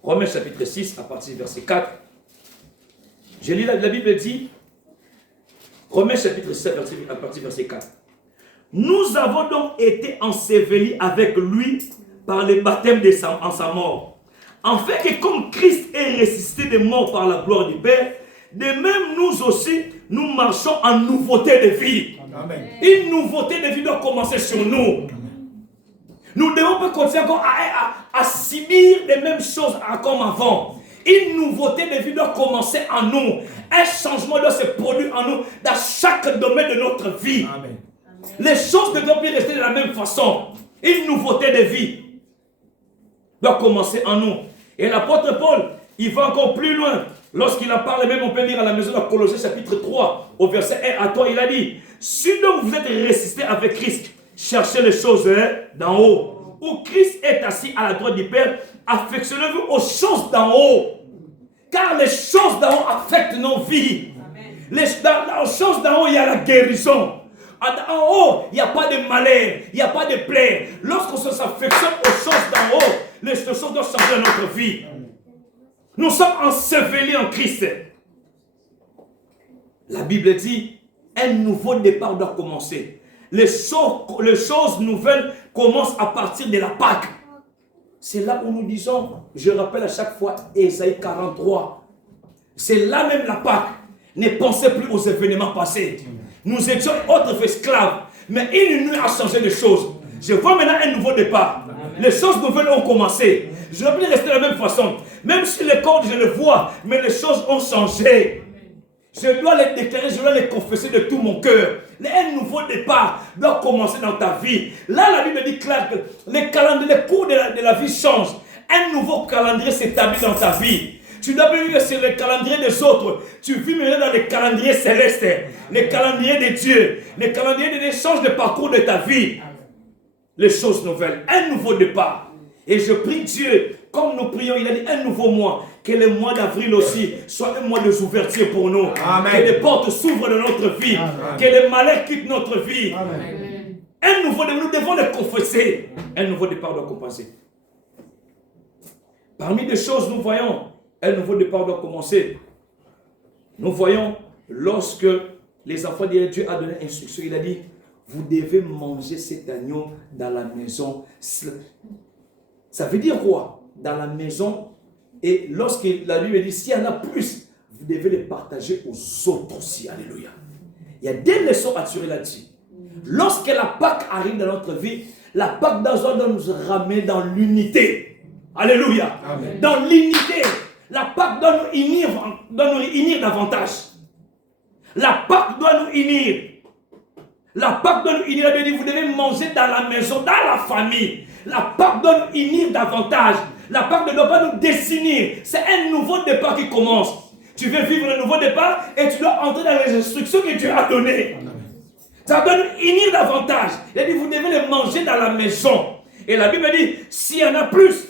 Romains chapitre 6, à partir du verset 4. Je lis la Bible dit, Romains chapitre 7, à partir du verset 4. Nous avons donc été ensevelis avec lui par le baptême en sa mort. Afin que comme Christ est ressuscité des morts par la gloire du Père, de même nous aussi, nous marchons en nouveauté de vie. Amen. Une nouveauté de vie doit commencer sur nous. Nous ne devons pas continuer encore à subir les mêmes choses comme avant. Une nouveauté de vie doit commencer en nous. Un changement doit se produire en nous dans chaque domaine de notre vie. Amen. Les choses ne doivent plus rester de la même façon. Une nouveauté de vie doit commencer en nous. Et l'apôtre Paul, il va encore plus loin. Lorsqu'il en parle même, on peut lire à la maison de Colossiens chapitre 3, au verset 1 à 3, il a dit, si donc vous êtes ressuscités avec Christ, cherchez les choses d'en haut, où Christ est assis à la droite du Père, affectionnez-vous aux choses d'en haut. Car les choses d'en haut affectent nos vies. Les choses d'en haut, il y a la guérison. En haut, il n'y a pas de malheur, il n'y a pas de plaie. Lorsqu'on s'affectionne aux choses d'en haut, les choses doivent changer dans notre vie. Nous sommes ensevelis en Christ. La Bible dit, un nouveau départ doit commencer. Les choses nouvelles commencent à partir de la Pâque. C'est là où nous disons, je rappelle à chaque fois, Ésaïe 43. C'est là même la Pâque. Ne pensez plus aux événements passés. Nous étions autrefois esclaves, mais une nuit a changé les choses. Je vois maintenant un nouveau départ. Les choses nouvelles ont commencé. Je ne vais plus rester de la même façon. Même si les cordes, je le vois, mais les choses ont changé. Je dois les déclarer, je dois les confesser de tout mon cœur. Un nouveau départ doit commencer dans ta vie. Là, la Bible dit clair que les cours de la vie changent. Un nouveau calendrier s'établit dans ta vie. Tu dois plus vivre sur le calendrier des autres. Tu vis maintenant dans le calendrier céleste, le calendrier de Dieu, le calendrier de l'échange de parcours de ta vie. Les choses nouvelles, un nouveau départ. Et je prie Dieu, comme nous prions, il a dit un nouveau mois, Que le mois d'avril aussi soit un mois d'ouverture pour nous. Amen. Que les portes s'ouvrent de notre vie. Amen. Que les malheurs quittent notre vie. Amen. Un nouveau départ, nous devons le confesser. Un nouveau départ doit commencer. Parmi les choses, nous voyons, un nouveau départ doit commencer. Nous voyons, lorsque les enfants de Dieu a donné instruction, il a dit, vous devez manger cet agneau dans la maison. Ça veut dire quoi? Dans la maison. Et lorsque la Bible dit, s'il y en a plus, vous devez les partager aux autres aussi. Alléluia. Il y a des leçons à tirer là-dessus. Lorsque la Pâque arrive dans notre vie, la Pâque doit nous ramener dans l'unité. Alléluia. Amen. Dans l'unité. La Pâque doit nous unir davantage. La Pâque doit nous unir. La Pâque doit nous unir. Vous devez manger dans la maison, dans la famille. La Pâque doit nous unir davantage. La Pâque ne doit pas nous désunir. C'est un nouveau départ qui commence. Tu veux vivre un nouveau départ et tu dois entrer dans les instructions que Dieu a données. Ça doit nous unir davantage. Il a dit, vous devez les manger dans la maison. Et la Bible dit, s'il y en a plus,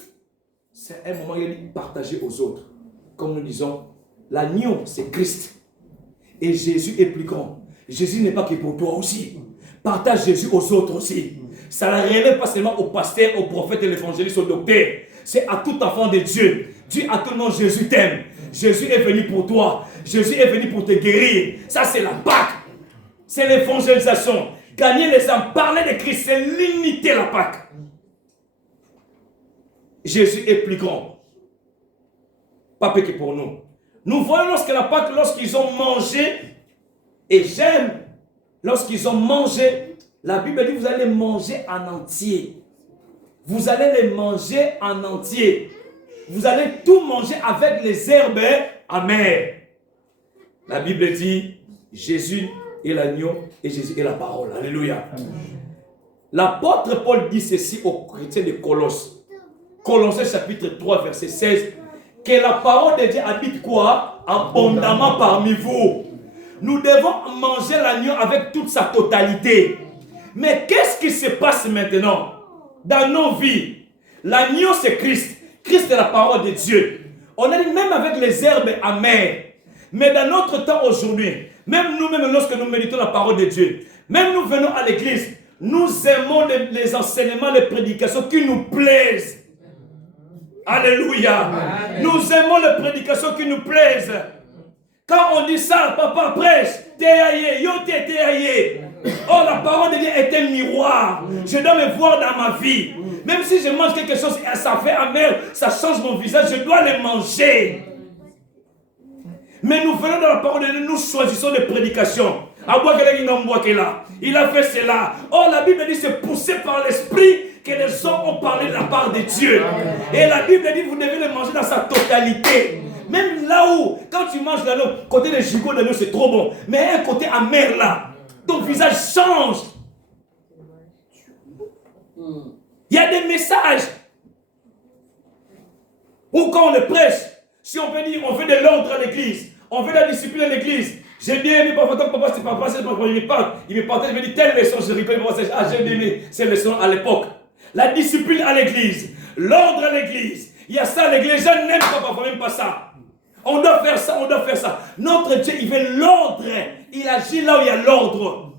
c'est un moment où il a dit, partager aux autres. Comme nous disons, l'agneau, c'est Christ. Et Jésus est plus grand. Jésus n'est pas que pour toi aussi. Partage Jésus aux autres aussi. Ça ne relève pas seulement aux pasteurs, aux prophètes, et l'évangéliste, aux docteurs. C'est à tout enfant de Dieu. Dieu à tout le monde, Jésus t'aime. Jésus est venu pour toi. Jésus est venu pour te guérir. Ça, c'est la Pâque. C'est l'évangélisation. Gagner les âmes, parler de Christ, c'est l'unité, la Pâque. Jésus est plus grand. Pas que pour nous. Nous voyons lorsque la Pâque, lorsqu'ils ont mangé, et j'aime, lorsqu'ils ont mangé, la Bible dit, vous allez manger en entier. Vous allez les manger en entier. Vous allez tout manger avec les herbes amères. La Bible dit, Jésus est l'agneau et Jésus est la parole. Alléluia. L'apôtre Paul dit ceci aux chrétiens de Colosse. Colossiens chapitre 3, verset 16. Que la parole de Dieu habite quoi? Abondamment parmi vous. Nous devons manger l'agneau avec toute sa totalité. Mais qu'est-ce qui se passe maintenant dans nos vies? L'agneau, c'est Christ. Christ est la parole de Dieu. On a dit même avec les herbes amères. Mais dans notre temps aujourd'hui, même nous-mêmes lorsque nous méditons la parole de Dieu, même nous venons à l'église, nous aimons les enseignements, les prédications qui nous plaisent. Alléluia. Amen. Nous aimons les prédications qui nous plaisent. Quand on dit ça, papa prêche, t'es yo t'es. Oh, la parole de Dieu est un miroir. Je dois me voir dans ma vie. Même si je mange quelque chose et ça fait amer, ça change mon visage, je dois le manger. Mais nous venons dans la parole de Dieu, nous choisissons des prédications. Il a fait cela. Oh, la Bible dit c'est poussé par l'esprit que les hommes ont parlé de la part de Dieu. Et la Bible dit vous devez le manger dans sa totalité. Même là où, quand tu manges l'agneau, côté des gigots d'agneau c'est trop bon. Mais un côté amer là, ton visage change. Il y a des messages où quand on le prêche, si on peut dire on veut de l'ordre à l'église, on veut la discipline à l'église. J'ai bien aimé, papa, c'est papa, il me partage, il me dit telle leçon, je rigole, j'ai bien aimé cette leçon à l'époque. La discipline à l'église, l'ordre à l'église, il y a ça à l'église, les gens n'aiment pas, parfois même pas ça. On doit faire ça, on doit faire ça. Notre Dieu, il veut l'ordre, il agit là où il y a l'ordre.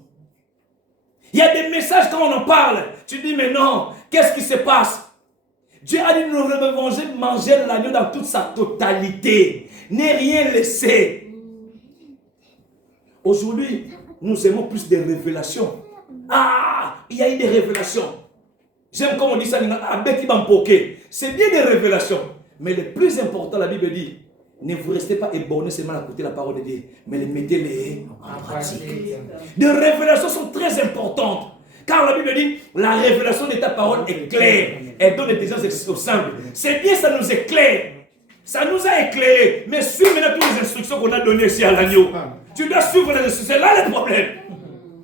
Il y a des messages quand on en parle, tu dis mais non, qu'est-ce qui se passe? Dieu a dit nous devons manger l'agneau dans toute sa totalité, ne rien laisser. Aujourd'hui, nous aimons plus des révélations. Ah, il y a eu des révélations. J'aime comme on dit ça, c'est bien des révélations. Mais le plus important, la Bible dit, ne vous restez pas ébornés seulement à écouter la parole de Dieu, mais mettez-les en pratique. Les révélations sont très importantes. Car la Bible dit, la révélation de ta parole est claire. Elle donne des exemples simples. C'est bien, ça nous éclaire. Ça nous a éclairé. Mais suis maintenant toutes les instructions qu'on a données ici à l'agneau. Tu dois suivre les instructions. C'est là le problème.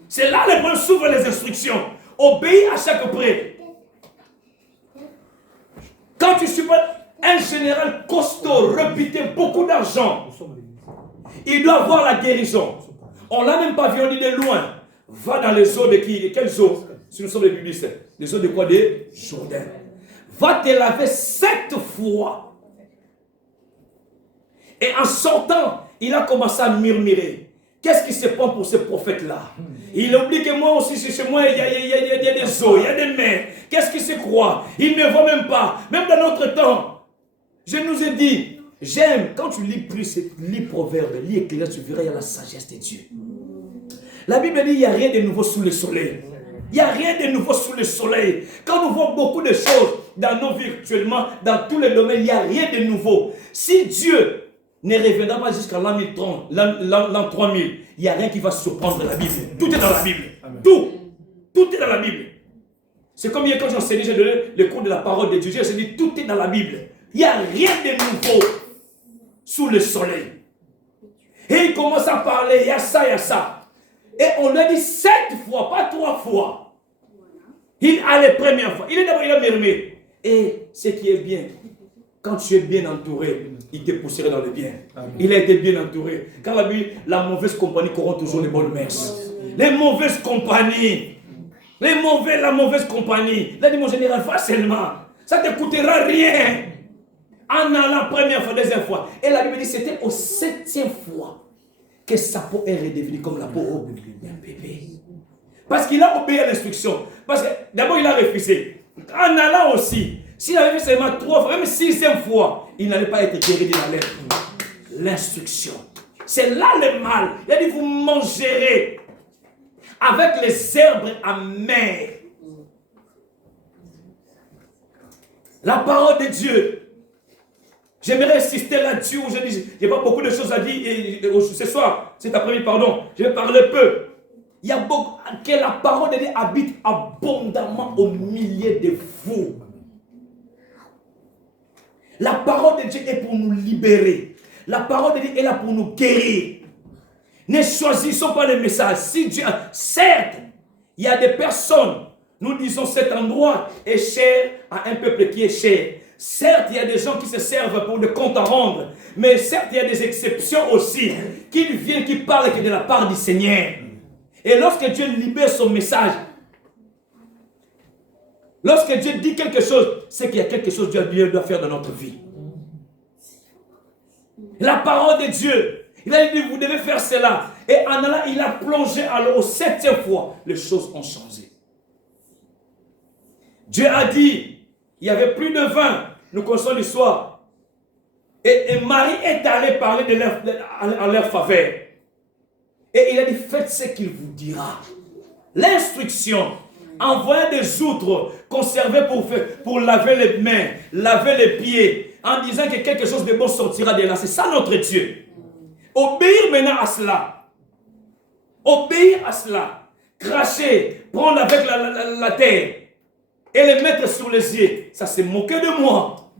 C'est là le problème. Suivre les instructions. Obéis à chaque prêtre. Quand tu suis un général costaud, réputé, beaucoup d'argent, il doit avoir la guérison. On ne l'a même pas vu, on dit de loin. Va dans les eaux de qui? De quelles eaux? Si nous sommes des biblistes. Les eaux de quoi? Des Jourdain. Va te laver 7 fois. Et en sortant, il a commencé à murmurer. Qu'est-ce qui se prend pour ce prophète-là? Il oublie que moi aussi, chez moi, il y a des os, il y a des mains. Qu'est-ce qu'il se croit? Il ne voit même pas. Même dans notre temps, je nous ai dit, j'aime, quand tu lis Proverbes, lis Ecclésiaste, tu verras, il y a la sagesse de Dieu. La Bible dit, il n'y a rien de nouveau sous le soleil. Il n'y a rien de nouveau sous le soleil. Quand nous voyons beaucoup de choses dans nos vies actuellement, dans tous les domaines, il n'y a rien de nouveau. Si Dieu ne reviendra pas jusqu'à l'an 3000, il n'y a rien qui va surprendre la Bible. Tout est dans la Bible. Tout est dans la Bible. C'est comme hier quand j'enseignais, j'ai donné le cours de la parole de Dieu. J'ai dit, tout est dans la Bible. Il n'y a rien de nouveau sous le soleil. Et il commence à parler, il y a ça, il y a ça. Et on lui a dit 7 fois, pas 3 fois. Il a les premières fois. Il a murmuré. Et ce qui est bien, quand tu es bien entouré, il te pousserait dans le bien. Amen. Il a été bien entouré. Car la mauvaise compagnie corrompt toujours les bonnes mœurs. Les mauvaises compagnies. La mauvaise compagnie. Il a dit, mon général, facilement. Ça ne te coûtera rien. En allant première fois, deuxième fois. Et la Bible dit, c'était au 7e fois que sa peau est redevenue comme la peau d'un bébé. Parce qu'il a obéi à l'instruction. Parce que d'abord, il a refusé. En allant aussi, s'il avait fait seulement 3 fois, même 6e fois, il n'allait pas être guéri de la lèvre. L'instruction. C'est là le mal. Il a dit, vous mangerez avec les herbes amères. La parole de Dieu. J'aimerais insister là-dessus. Je n'ai pas beaucoup de choses à dire ce soir, cet après-midi, pardon. Je vais parler peu. Il y a beaucoup que la parole de Dieu habite abondamment au milieu de vous. La parole de Dieu est pour nous libérer. La parole de Dieu est là pour nous guérir. Ne choisissons pas les messages. Si Dieu, certes, il y a des personnes, nous disons cet endroit est cher à un peuple qui est cher. Certes, il y a des gens qui se servent pour des comptes à rendre, mais certes, il y a des exceptions aussi, qui viennent, qui parlent que de la part du Seigneur. Et lorsque Dieu libère son message, lorsque Dieu dit quelque chose, c'est qu'il y a quelque chose que Dieu doit faire dans notre vie. La parole de Dieu, il a dit, vous devez faire cela. Et en allant, il a plongé au 7e fois, les choses ont changé. Dieu a dit, il n'y avait plus de vin. Nous connaissons l'histoire. Et Marie est allée parler en leur faveur. Et il a dit, faites ce qu'il vous dira. L'instruction, envoyer des outres conservées pour laver les mains, laver les pieds, en disant que quelque chose de bon sortira de là. C'est ça notre Dieu. Obéir maintenant à cela. Obéir à cela. Cracher, prendre avec la terre et les mettre sur les yeux. Ça, c'est moquer de moi.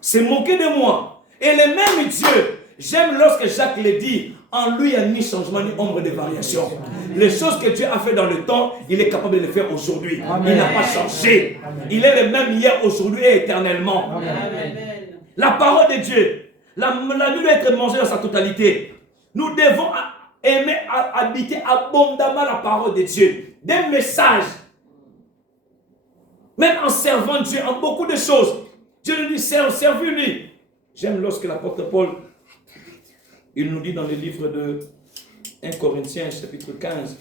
C'est moquer de moi. Et le même Dieu, j'aime lorsque Jacques le dit, en lui il n'y a ni changement ni ombre de variation. Les choses que Dieu a fait dans le temps, il est capable de les faire aujourd'hui. Il n'a pas changé. Amen. Il est le même hier, aujourd'hui et éternellement. Amen. La parole de Dieu, la nuit doit être mangée dans sa totalité. Nous devons aimer habiter abondamment la parole de Dieu. Des messages. Même en servant Dieu, en beaucoup de choses. Dieu nous dit, servez-lui. J'aime lorsque l'apôtre Paul, il nous dit dans le livre de 1 Corinthiens, chapitre 15,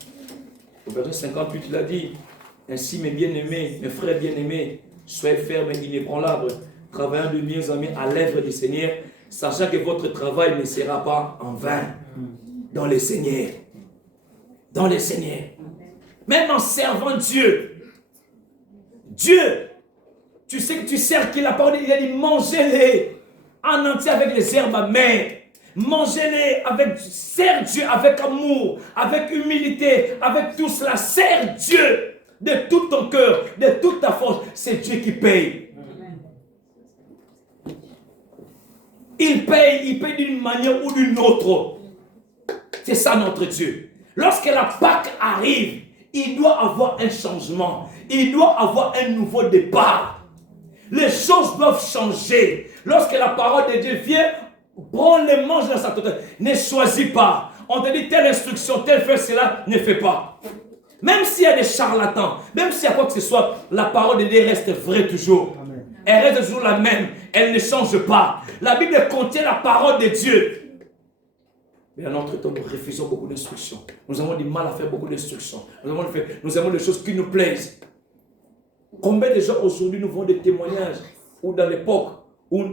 au verset 58, il a dit, ainsi mes bien-aimés, mes frères bien-aimés, soyez fermes et inébranlables, travaillant de mieux en mieux à l'œuvre du Seigneur, sachant que votre travail ne sera pas en vain dans le Seigneur. Dans le Seigneur. Même en servant Dieu, tu sais que tu sers qui la parole, il a dit mangez-les en entier avec les herbes amères. Mangez-les avec, sers Dieu avec amour, avec humilité, avec tout cela. Sers Dieu de tout ton cœur, de toute ta force. C'est Dieu qui paye. Il paye d'une manière ou d'une autre. C'est ça notre Dieu. Lorsque la Pâque arrive, il doit avoir un changement. Il doit avoir un nouveau départ. Les choses doivent changer. Lorsque la parole de Dieu vient, prends les mange dans sa totalité. Ne choisis pas. On te dit telle instruction, telle fait cela, ne fais pas. Même s'il y a des charlatans, même s'il y a quoi que ce soit, la parole de Dieu reste vraie toujours. Amen. Elle reste toujours la même. Elle ne change pas. La Bible contient la parole de Dieu. Mais à notre temps, nous refusons beaucoup d'instructions. Nous avons du mal à faire beaucoup d'instructions. Nous avons des choses qui nous plaisent. Combien de gens aujourd'hui nous font des témoignages ou dans l'époque où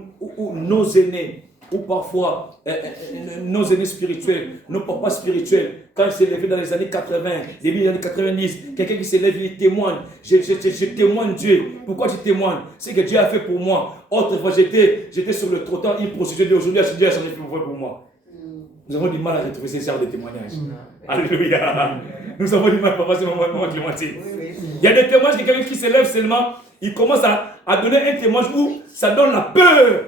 nos aînés, ou parfois nos aînés spirituels, nos papas spirituels, quand ils s'est levé dans les années 80, début des années 90, quelqu'un qui s'élève, il témoigne. Je témoigne Dieu. Pourquoi tu témoignes? C'est que Dieu a fait pour moi. Autrefois, j'étais sur le trottoir, il procédait. Aujourd'hui, Dieu a changé pour moi. Nous avons du mal à retrouver ces genres de témoignages. Alléluia. Nous avons du mal à faire ce moment Clémentine. Il y a des témoignages de quelqu'un qui s'élève seulement, il commence à donner un témoignage où ça donne la peur.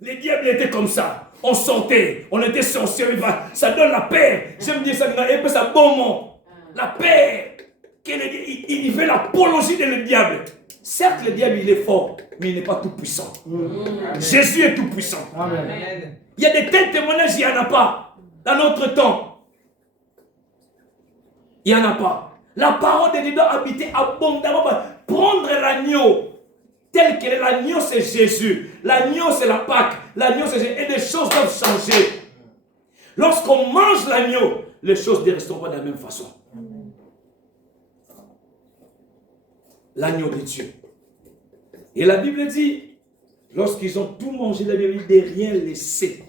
Les diables étaient comme ça. On sortait, on était sorciers, ça donne la paix. J'aime dire ça, et puis ça bon mot. La paix. Il fait l'apologie de le diable. Certes, le diable il est fort, mais il n'est pas tout puissant. Jésus est tout puissant. Amen. Il y a des tels témoignages, il n'y en a pas. Dans notre temps, il n'y en a pas. La parole de Dieu doit habiter abondamment. Prendre l'agneau tel qu'il est. L'agneau, c'est Jésus. L'agneau, c'est la Pâque. L'agneau, c'est Jésus. Et les choses doivent changer. Lorsqu'on mange l'agneau, les choses ne resteront pas de la même façon. L'agneau de Dieu. Et la Bible dit, lorsqu'ils ont tout mangé, la Bible dit de rien laisser.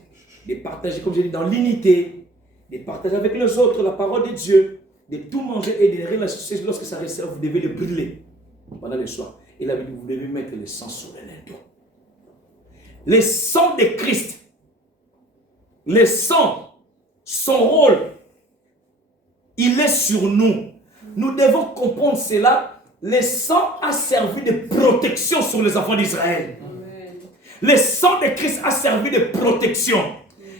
De partager, comme je dis, dans l'unité, de partager avec les autres la parole de Dieu, de tout manger et de rien laisser. Lorsque ça reste, vous devez le brûler pendant le soir. Et la Bible dit, vous devez mettre le sang sur le linteau. Le sang de Christ, le sang, son rôle, il est sur nous. Nous devons comprendre cela. Le sang a servi de protection sur les enfants d'Israël. Le sang de Christ a servi de protection.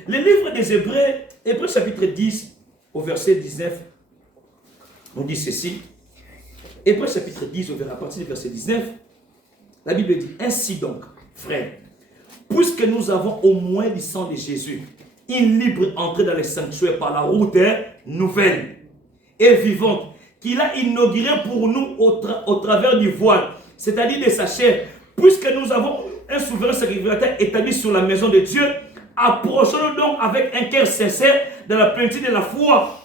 Le livre des Hébreux, Hébreux chapitre 10, au verset 19, on dit ceci. Hébreux chapitre 10, à partir du verset 19, la Bible dit, ainsi donc, frères, puisque nous avons au moins du sang de Jésus, une libre entrée dans les sanctuaires par la route nouvelle et vivante, qu'il a inaugurée pour nous au travers du voile, c'est-à-dire de sa chair, puisque nous avons un souverain sacrificateur établi sur la maison de Dieu, approchons-nous donc avec un cœur sincère dans la plénitude de la foi.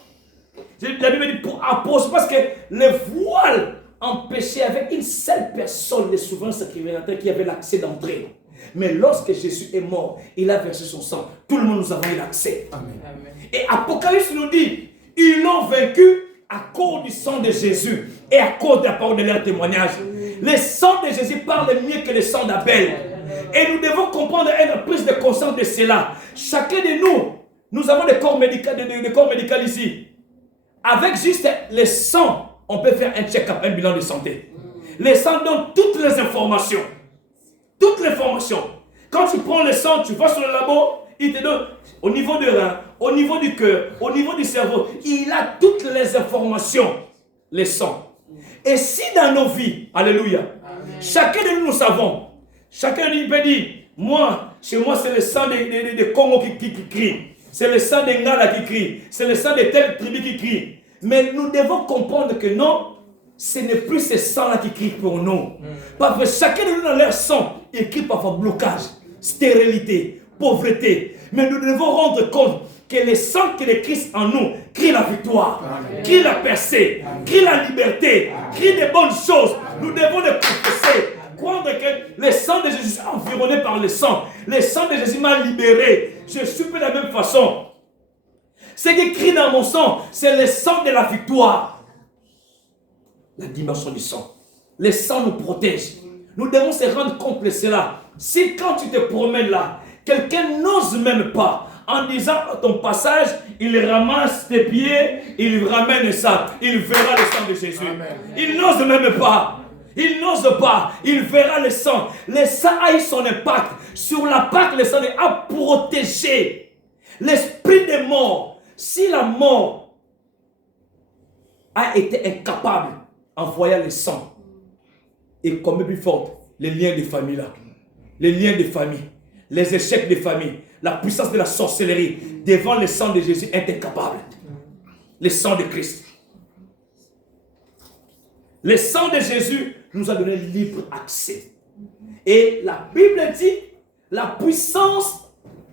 La Bible dit pour approcher, parce que le voile empêchait avec une seule personne le souverain sacrificateur qui avait l'accès d'entrée. Mais lorsque Jésus est mort, il a versé son sang. Tout le monde nous avons eu l'accès. Amen. Et Apocalypse nous dit, ils l'ont vaincu à cause du sang de Jésus et à cause de la parole de leur témoignage. Le sang de Jésus parle mieux que le sang d'Abel. Et nous devons comprendre une prise de conscience de cela. Chacun de nous, nous avons des corps médicaux ici. Avec juste le sang, on peut faire un check-up, un bilan de santé. Le sang donne toutes les informations. Toutes les informations. Quand tu prends le sang, tu vas sur le labo, il te donne au niveau du rein, au niveau du cœur, au niveau du cerveau. Il a toutes les informations, le sang. Et si dans nos vies, alléluia, chacun de nous, nous savons, chacun de nous peut dire, moi, chez moi, c'est le sang de Congo qui crie. C'est le sang de Ngala qui crie. C'est le sang de telle tribu qui crie. Mais nous devons comprendre que non, ce n'est plus ce sang-là qui crie pour nous. Parce que chacun de nous dans leur sang, il crie parfois blocage, stérilité, pauvreté. Mais nous devons rendre compte que le sang qui est Christ en nous crie la victoire, crie la percée, crie la liberté, crie des bonnes choses. Nous devons le confesser. Croire que le sang de Jésus est environné par le sang. Le sang de Jésus m'a libéré. Je suis de la même façon. Ce qui crie dans mon sang, c'est le sang de la victoire. La dimension du sang. Le sang nous protège. Nous devons se rendre compte de cela. Si quand tu te promènes là, quelqu'un n'ose même pas, en disant ton passage, il ramasse tes pieds, il ramène ça, il verra le sang de Jésus. Amen. Il n'ose même pas. Il n'ose pas, il verra le sang. Le sang a eu son impact. Sur la Pâque, le sang a protégé l'esprit des morts. Si la mort a été incapable en voyant le sang, et comme plus fort, les liens de famille là, les liens de famille, les échecs de famille, la puissance de la sorcellerie, devant le sang de Jésus est incapable. Le sang de Christ. Le sang de Jésus nous a donné libre accès. Et la Bible dit, la puissance,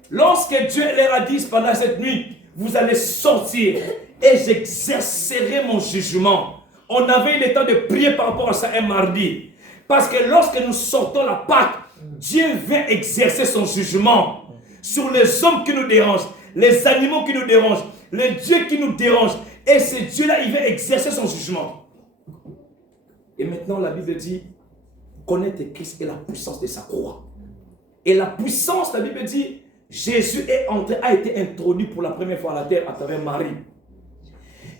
lorsque Dieu leur a dit pendant cette nuit, vous allez sortir et j'exercerai mon jugement. On avait eu le temps de prier par rapport à ça un mardi. Parce que lorsque nous sortons la Pâque, Dieu vient exercer son jugement sur les hommes qui nous dérangent, les animaux qui nous dérangent, les dieux qui nous dérangent. Et ce Dieu-là, il vient exercer son jugement. Et maintenant, la Bible dit, connaître Christ et la puissance de sa croix. Et la puissance, la Bible dit, Jésus a été introduit pour la première fois à la terre à travers Marie.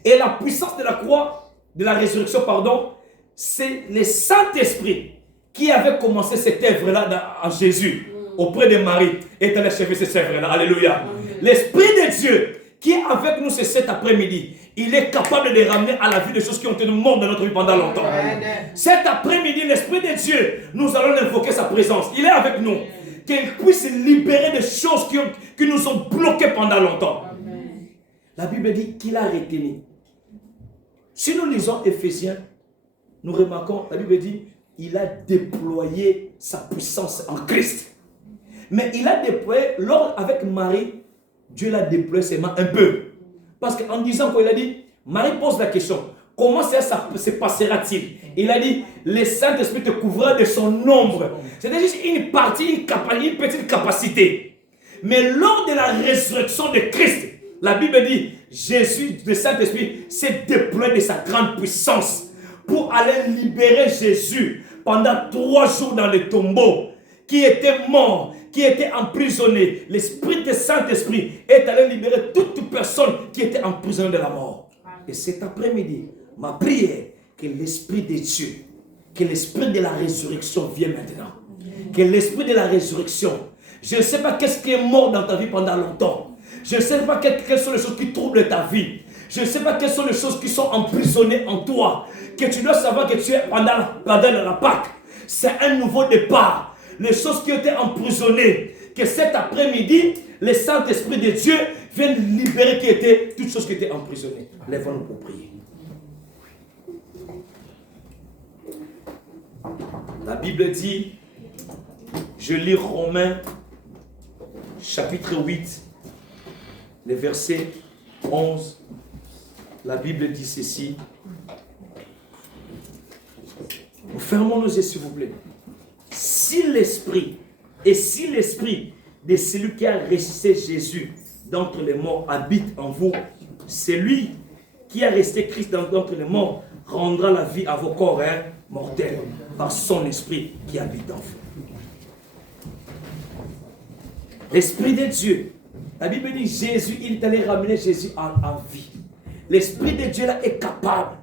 Et la puissance de la croix, de la résurrection, pardon, c'est le Saint-Esprit qui avait commencé cette œuvre-là en Jésus, auprès de Marie, et allé achever cette œuvre-là. Alléluia. L'Esprit de Dieu qui est avec nous cet après-midi, il est capable de ramener à la vie des choses qui ont été mortes dans notre vie pendant longtemps. Cet après-midi, l'Esprit de Dieu, nous allons invoquer sa présence. Il est avec nous. Qu'il puisse libérer des choses qui nous ont bloqués pendant longtemps. Amen. La Bible dit qu'il a retenu. Si nous lisons Éphésiens, nous remarquons, la Bible dit, il a déployé sa puissance en Christ. Mais il a déployé, avec Marie, Dieu l'a déployé seulement un peu. Parce qu'en disant quoi, il a dit, Marie pose la question, comment ça se passera-t-il? Il a dit, le Saint-Esprit te couvrira de son ombre. C'était juste une partie, une petite capacité. Mais lors de la résurrection de Christ, la Bible dit, Jésus, le Saint-Esprit, s'est déployé de sa grande puissance pour aller libérer Jésus pendant 3 jours dans le tombeau, qui était mort, qui était emprisonné. L'Esprit de Saint-Esprit est allé libérer toute personne qui était emprisonnée de la mort. Et cet après-midi, ma prière, que l'Esprit de Dieu, que l'Esprit de la résurrection vienne maintenant. Que l'Esprit de la résurrection, je ne sais pas qu'est-ce qui est mort dans ta vie pendant longtemps. Je ne sais pas quelles sont les choses qui troublent ta vie. Je ne sais pas quelles sont les choses qui sont emprisonnées en toi. Que tu dois savoir que tu es pendant la Pâque. C'est un nouveau départ. Les choses qui ont été emprisonnées. Que cet après-midi, le Saint-Esprit de Dieu vienne libérer toutes choses qui étaient emprisonnées. Lève-nous pour prier. La Bible dit, je lis Romains, chapitre 8, le verset 11. La Bible dit ceci. Nous fermons nos yeux, s'il vous plaît. Si l'Esprit de celui qui a ressuscité Jésus d'entre les morts habite en vous, celui qui a resté Christ d'entre les morts rendra la vie à vos corps mortels par son esprit qui habite en vous. L'Esprit de Dieu, la Bible dit Jésus, il est allé ramener Jésus en vie. L'Esprit de Dieu là est capable